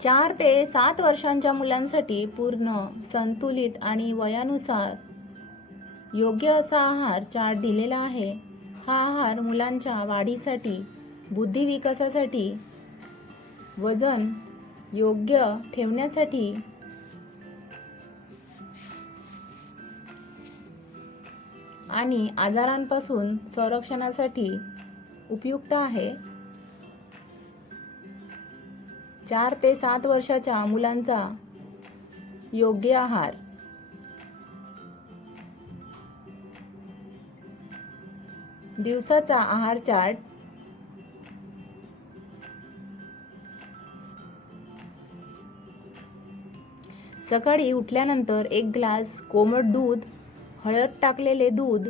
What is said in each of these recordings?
4 ते 7 वर्षांच्या मुलांसाठी पूर्ण, संतुलित आणि वयानुसार योग्य असा आहार चार्ट दिलेला आहे. हा आहार मुलांच्या वाढीसाठी, बुद्धी विकासासाठी, वजन योग्य ठेवण्यासाठी आणि आजारांपासून संरक्षणासाठी उपयुक्त आहे. 4 ते 7 वर्षाच्या मुलांचा योग्य आहार. दिवसाचा आहार चार्ट. सकाळी उठल्यानंतर 1 ग्लास कोमट दूध, हळद टाकलेले दूध,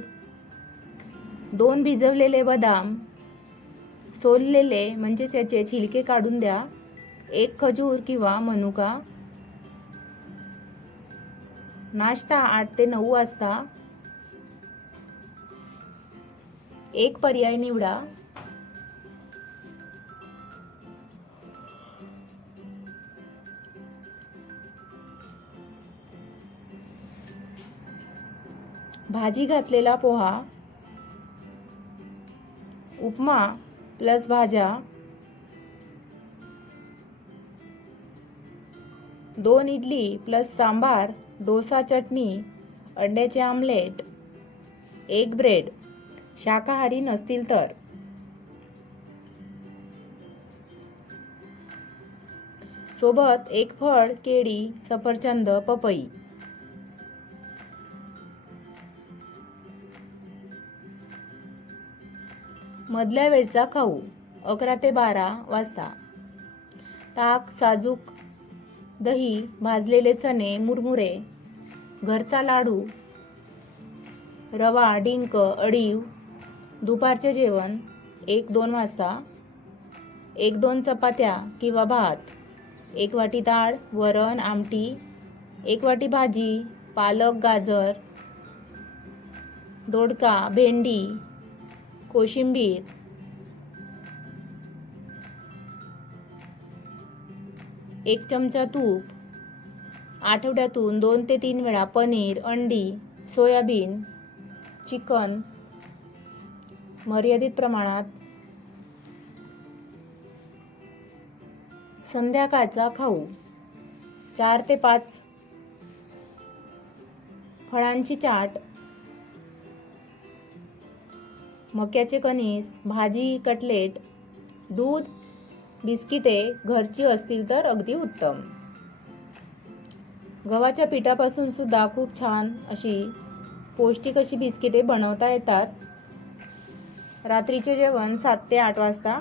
2 भिजवलेले बदाम, सोललेले म्हणजे त्याचे छिलके काढून द्या, 1 खजूर किंवा मनुका. नाश्ता 8 ते 9 वाजता. एक पर्याय निवडा. भाजी घातलेला पोहा, उपमा प्लस भाज्या, 2 इडली प्लस सांबार, डोसा चटणी, अंड्याचे आमलेट, 1 ब्रेड. शाकाहारी नसतील तर. सोबत 1 फळ, केळी, सफरचंद, पपई. मधल्या वेळचा खाऊ 11 ते 12 वाजता. ताक, साजूक दही, भाजलेले चणे, मुरमुरे, घरचा लाडू, रवा, डिंक, अळीव. दुपारचे जेवण 1-2 वाजता. 1-2 चपात्या किंवा भात, 1 वाटी डाळ, वरण, आमटी, 1 वाटी भाजी, पालक, गाजर, दोडका, भेंडी, कोशिंबीर. 1 चमचा तूप. आठवड्यातून 2 ते 3 वेळा पनीर, अंडी, सोयाबीन, चिकन मर्यादित प्रमाणात. संध्याकाळचा खाऊ 4 ते 5 फळांची चाट, मक्याचे कणीस, भाजी, कटलेट, दूध, बिस्किटे घरची असतील तर अगदी उत्तम. गव्हाच्या पिठापासून सुद्धा खूप छान अशी पौष्टिक अशी बिस्किटे बनवता येतात. रात्रीचे जेवण 7 ते 8 वाजता.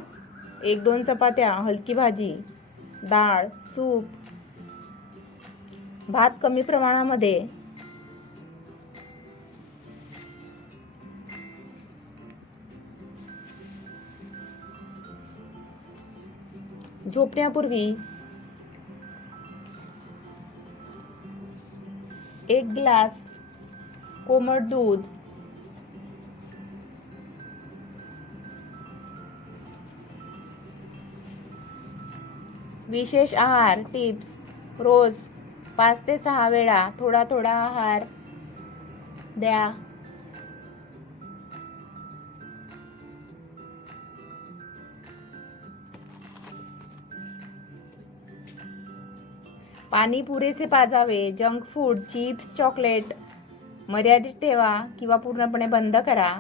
1-2 चपात्या, हलकी भाजी, डाळ, सूप, भात कमी प्रमाणामध्ये. झोपण्यापूर्वी 1 ग्लास कोमट दूध, विशेष आहार टिप्स. रोज 5 ते 6 वेळा थोडा थोडा आहार द्या. पाणी पुरेसे पाजावे. जंक फूड, चिप्स, चॉकलेट मर्यादित ठेवा किंवा पूर्णपणे बंद करा.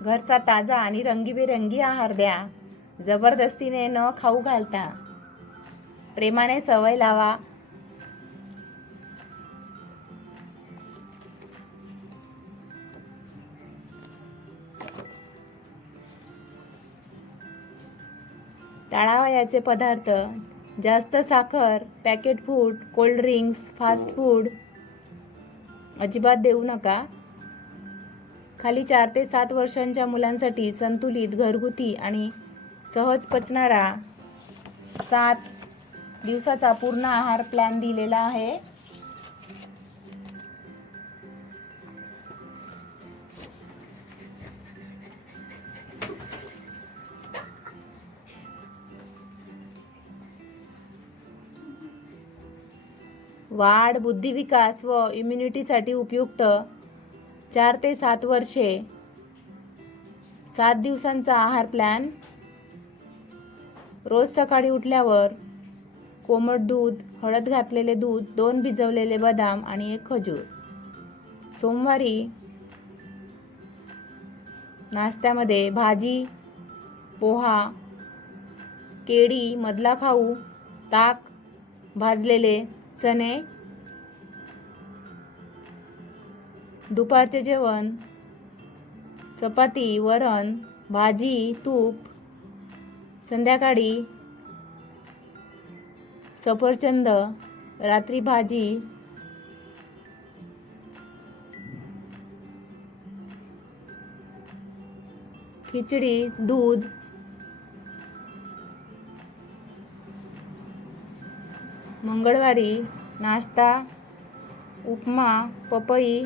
घरचा ताजा आणि रंगीबेरंगी आहार द्या. जबरदस्तीने न खाऊ घालता प्रेमाने सवय लावा. टाळावयाचे पदार्थ. जास्त साखर, packet food, cold drinks, fast food अजिबात देऊ नका. खाली 4 ते 7 वर्षांच्या मुलांसाठी संतुलित, घरगुती आणि सहज पचणारा 7 दिवसाचा पूर्ण आहार प्लॅन दिलेला आहे. वाढ, बुद्धिविकास व इम्युनिटीसाठी उपयुक्त 4 ते 7 वर्षे. 7 दिवसांचा आहार प्लॅन. रोज सकाळी उठल्यावर कोमट दूध, हळद घातलेले दूध, 2 भिजवलेले बदाम आणि 1 खजूर. सोमवारी नाश्त्यामध्ये भाजी, पोहा, केळी, मधला खाऊ, ताक, भाजलेले चणे. दुपारचे जेवण चपाती, वरण, भाजी, तूप. संध्याकाळी सफरचंद, रात्री भाजी. खिचडी, दूध. मंगळवारी नाश्ता उपमा, पपई,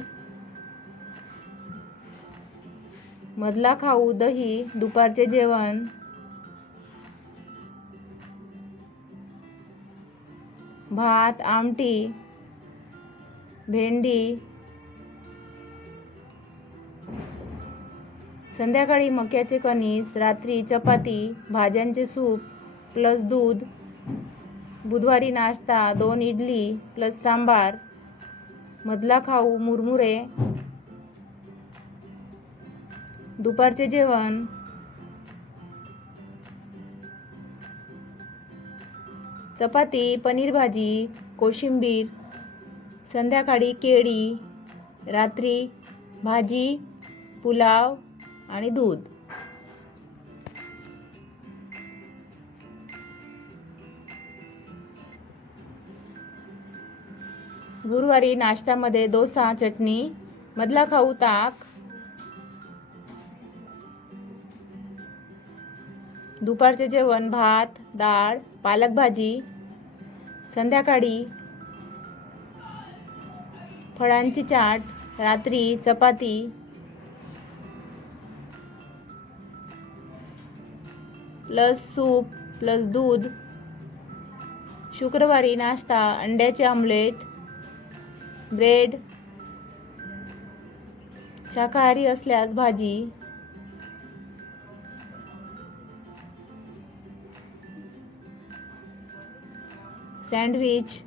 मधला खाऊ, दही. दुपारचे जेवण भात, आमटी, भेंडी. संध्याकाळी मक्याचे कणीस, रात्री चपाती, भाज्यांचे सूप प्लस दूध. बुधवारी नाश्ता 2 इडली प्लस सांबार, मधला खाऊ, मुरमुरे. दुपारचे जेवण चपाती, पनीर भाजी, कोशिंबीर. संध्याकाळी केळी, रात्री भाजी, पुलाव आणि दूध. गुरुवारी नाश्त्यामध्ये डोसा, चटणी, मधला खाऊ, ताक. दुपारचे जेवण भात, डाळ, पालक भाजी. संध्याकाळी फळांची चाट, रात्री चपाती. प्लस सूप प्लस दूध. शुक्रवारी नाश्ता अंड्याचे आमलेट, ब्रेड. शाकाहारी असल्यास भाजी. सँडविच,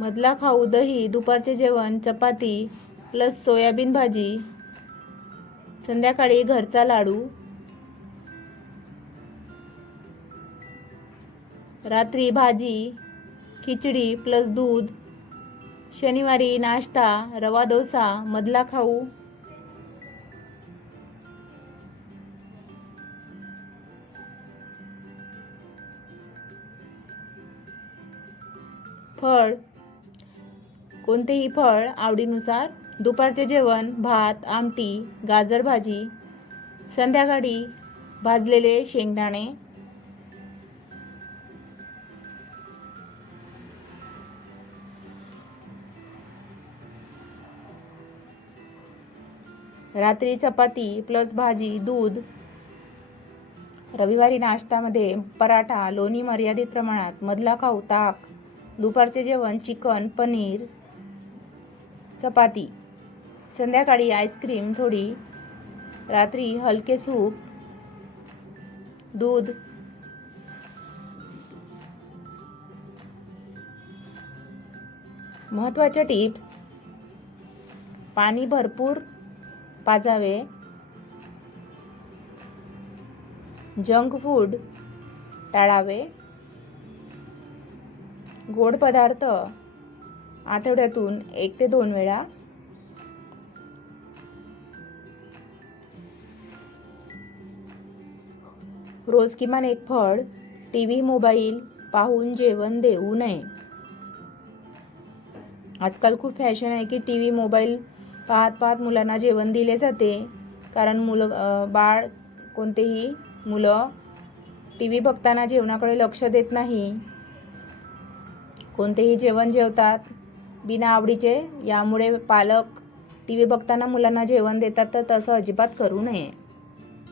मधला खाऊ, दही. दुपारचे जेवण चपाती प्लस सोयाबीन भाजी. संध्याकाळी घरचा लाडू. रात्री भाजी, खिचडी प्लस दूध. शनिवारी नाश्ता रवा डोसा, मधला खाऊ. फळ, कोणतेही फळ आवडीनुसार. दुपारचे जेवण भात, आमटी, गाजर भाजी. संध्याकाळी भाजलेले शेंगदाणे. रात्री चपाती प्लस भाजी, दूध. रविवारी नाश्त्यामध्ये पराठा, लोणी मर्यादित प्रमाणात, मधला खाऊ, ताक. दुपारचे जेवण चिकन, पनीर, चपाती. संध्याकाळी आईस्क्रीम थोडी. रात्री हलके सूप, दूध. महत्त्वाच्या टिप्स. पाणी भरपूर पाजावे. जंक फूड टाळावे. गोड पदार्थ आठवड्यातून 1 ते 2 वेळा. रोज किमान 1 फळ. टीव्ही, मोबाईल पाहून जेवण देऊ नये. आजकाल खूप फॅशन आहे की टीव्ही, मोबाईल पाहत पाहत मुलांना जेवण दिले जाते. कारण बाळ कोणतेही मुलं टीव्ही बघताना जेवणाकडे लक्ष देत नाही. कोणतेही जेवण जेवतात बिना आवडीचे. यामुळे पालक टीव्ही बघताना मुलांना जेवण देतात, तर तसं अजिबात करू नये.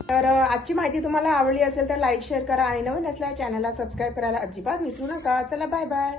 तर आजची माहिती तुम्हाला आवडली असेल तर लाईक शेअर करा आणि नवीन असल्या चॅनलला सबस्क्राईब करायला अजिबात विसरू नका. चला बाय बाय.